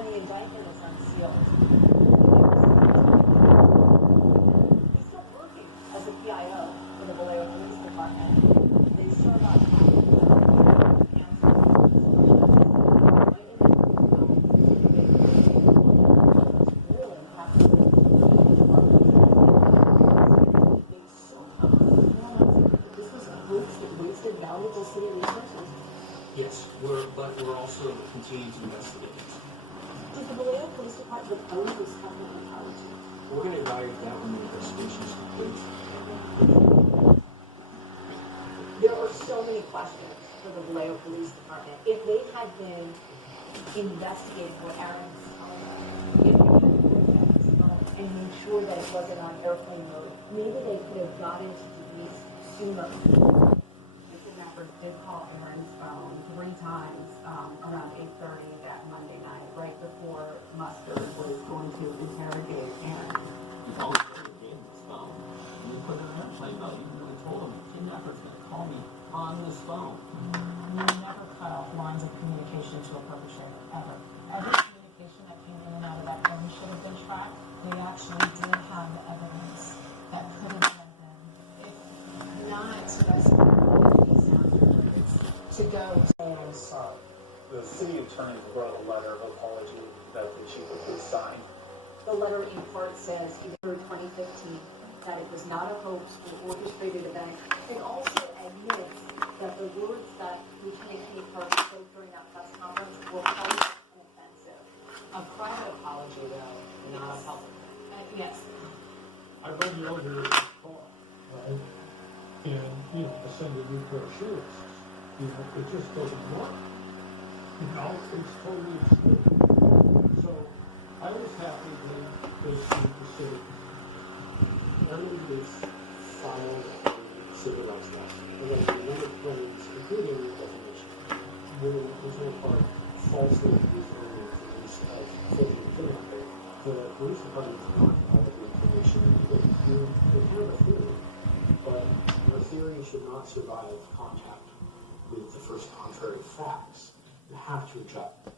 when the indictment is unsealed, he's still working as a PIO for the Vallejo Police Department. They serve out valuable city resources. Yes, but we're also continuing to investigate it. Does the Vallejo Police Department oppose this government apology? We're going to evaluate that when the investigation is complete. There are so many questions for the Vallejo Police Department. If they had been investigating what Aaron's phone, if they had Aaron's phone and made sure that it wasn't on airplane mode, maybe they could have gotten to Denise sooner. Did call Aaron's phone 3 times around 8:30 that Monday night, right before Mustard was going to interrogate Aaron. He always gave his phone. And he put it in airplane mode, even though he told him the kidnapper's going to call me on this phone. You never cut off lines of communication to a perpetrator, ever. Every communication that came in and out of that phone should have been tracked. We actually did have the evidence that could have led them, if not to rescue to go. The city attorney wrote a letter of apology that the chief of police signed. The letter in part says, through 2015, that it was not a hoax or orchestrated event. It also admits that the words that Lieutenant Kenny Park spoke during that press conference were harsh and offensive. A private apology, though, not a public. Yes. I read the order of the car, right? And, I send a new pair of shoes. It just doesn't work. It's totally extreme. So I was happy when they sued the city. Aaron was filed a civil rights lawsuit. Again, the number of claims, including defamation, there's no part falsely accused Aaron of faking kidnapping. The police department did not have the information. You have a theory, but your theory should not survive contact with the first contrary facts. You have to reject them.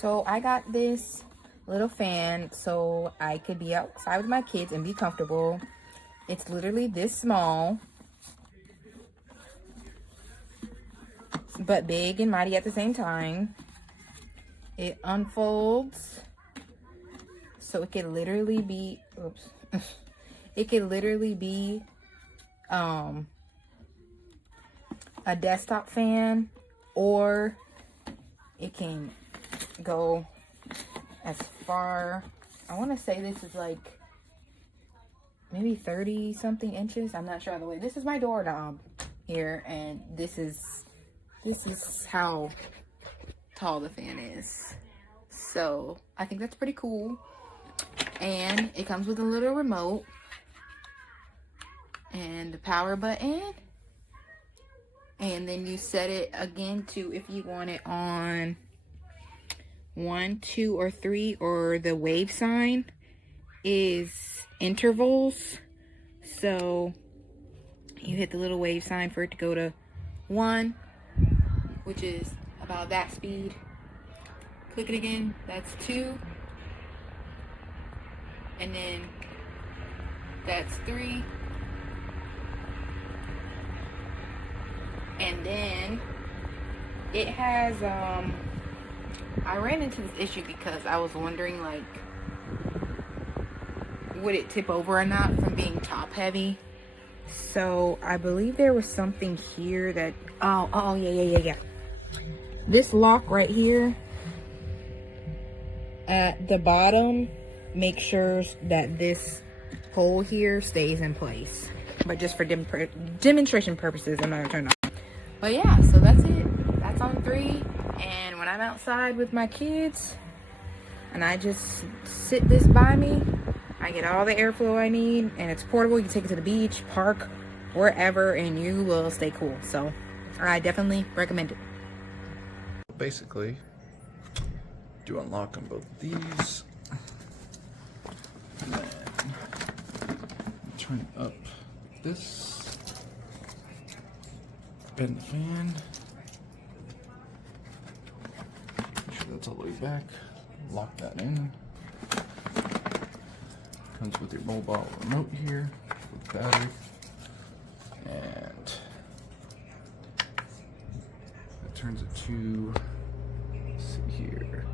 So I got this little fan so I could be outside with my kids and be comfortable. It's literally this small. but big and mighty at the same time. It unfolds, so it could literally be, oops, it could literally be a desktop fan, or it can go as far, I want to say this is like maybe 30 something inches. I'm not sure of the way. This is my doorknob here, and this is how tall the fan is. So I think that's pretty cool. And it comes with a little remote and the power button, and then you set it again to if you want it on 1, 2, or 3, or the wave sign is intervals. So you hit the little wave sign for it to go to 1, which is about that speed. Click it again, that's 2. And then that's 3. And then it has, I ran into this issue because I was wondering, like, would it tip over or not from being top heavy? So I believe there was something here that, oh yeah. This lock right here at the bottom, make sure that this hole here stays in place. But just for demonstration purposes, I'm not gonna turn it on. But yeah, so that's it. That's on 3. And when I'm outside with my kids and I just sit this by me, I get all the airflow I need, and it's portable. You can take it to the beach, park, wherever, and you will stay cool. So I definitely recommend it. Basically, do unlock on both of these, and then turn up this, bend the fan, make sure that's all the way back, lock that in. Comes with your mobile remote here with battery, and it turns it to, let's see here,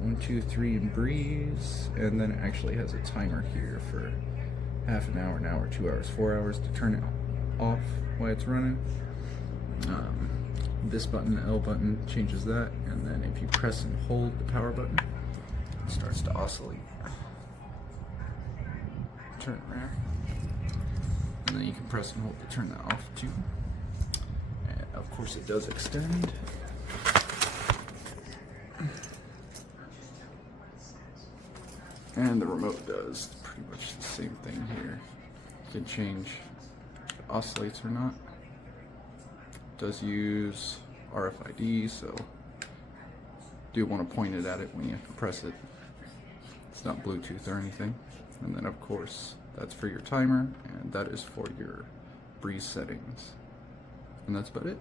1, 2, 3 in breeze, and then it actually has a timer here for half an hour, 2 hours, 4 hours to turn it off while it's running. This button, the L button, changes that, and then if you press and hold the power button, it starts to oscillate. Turn it around, and then you can press and hold to turn that off too. And of course it does extend. And the remote does pretty much the same thing here. You can change if it oscillates or not. It does use RFID, so do want to point it at it when you press it. It's not Bluetooth or anything. And then of course that's for your timer, and that is for your breeze settings. And that's about it.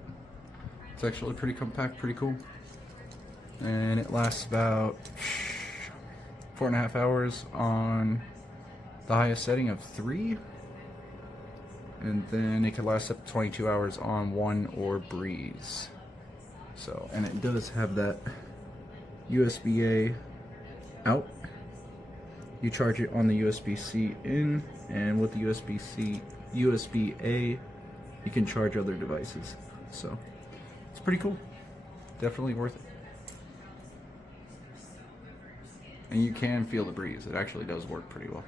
It's actually pretty compact, pretty cool. And it lasts about 4.5 hours on the highest setting of 3. And then it can last up to 22 hours on 1 or breeze. So, and it does have that USB-A out. You charge it on the USB-C in, and with the USB-A, you can charge other devices. So, it's pretty cool. Definitely worth it. And you can feel the breeze. It actually does work pretty well.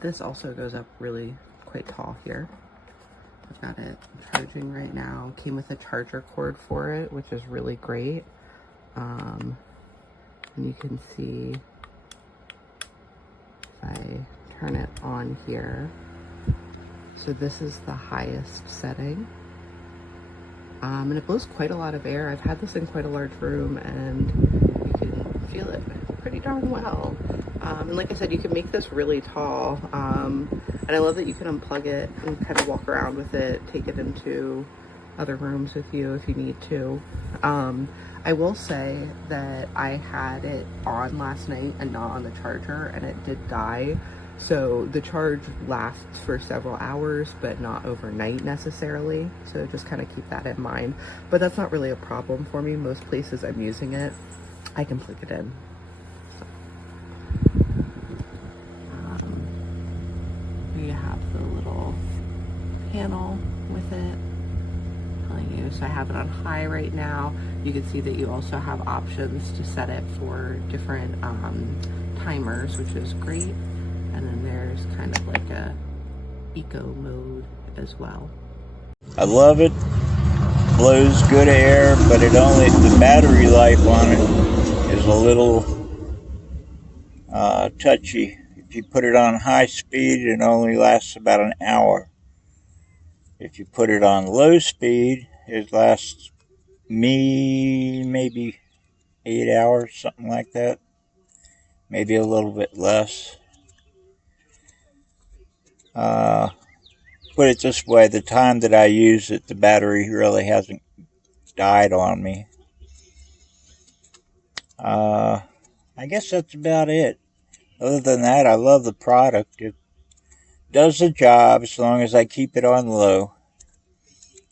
This also goes up really quite tall here. I've got it charging right now. Came with a charger cord for it, which is really great. And you can see if I turn it on here. So this is the highest setting. And it blows quite a lot of air. I've had this in quite a large room, and you can feel it pretty darn well. And like I said, you can make this really tall. And I love that you can unplug it and kind of walk around with it, take it into other rooms with you if you need to. I will say that I had it on last night and not on the charger, and it did die. So the charge lasts for several hours, but not overnight necessarily. So just kind of keep that in mind. But that's not really a problem for me. Most places I'm using it, I can plug it in. So, you have the little panel with it telling you. So I have it on high right now. You can see that you also have options to set it for different timers, which is great. And then there's kind of like a eco mode as well. I love it. Blows good air, but the battery life on it is a little touchy. If you put it on high speed, it only lasts about an hour. If you put it on low speed, it lasts maybe 8 hours, something like that. Maybe a little bit less. Put it this way, the time that I use it, the battery really hasn't died on me. I guess that's about it. Other than that, I love the product. It does the job as long as I keep it on low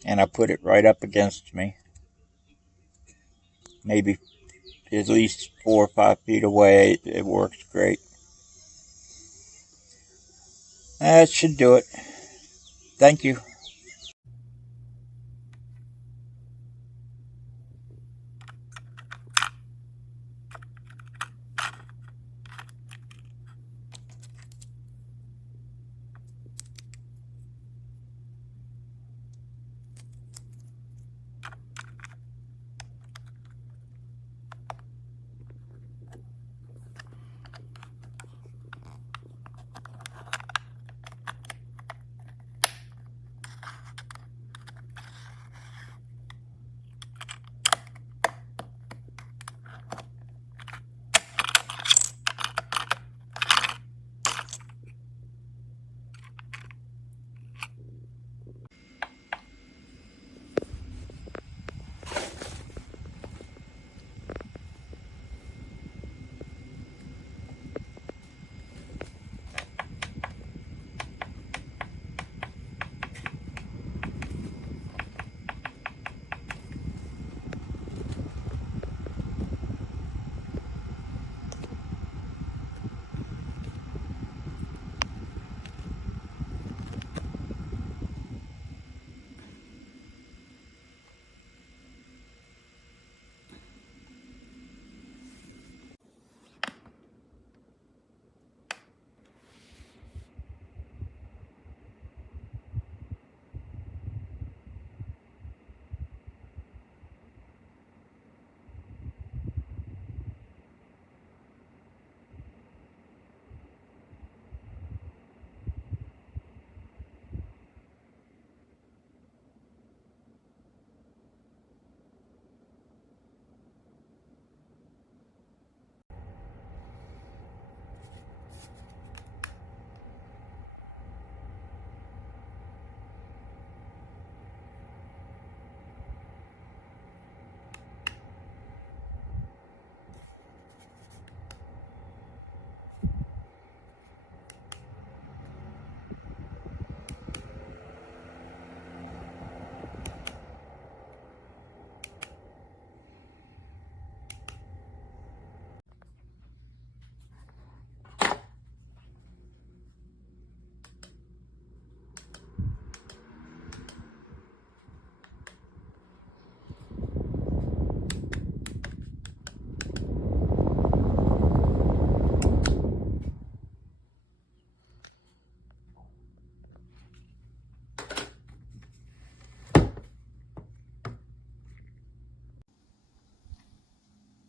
and I put it right up against me. Maybe at least 4 or 5 feet away. It works great. That should do it. Thank you.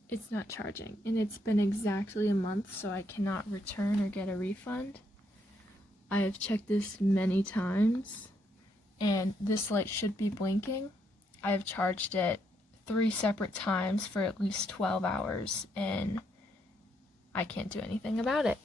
It's not charging, and it's been exactly a month, so I cannot return or get a refund. I have checked this many times, and this light should be blinking. I have charged it 3 separate times for at least 12 hours, and I can't do anything about it.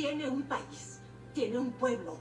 tiene un país, tiene un pueblo.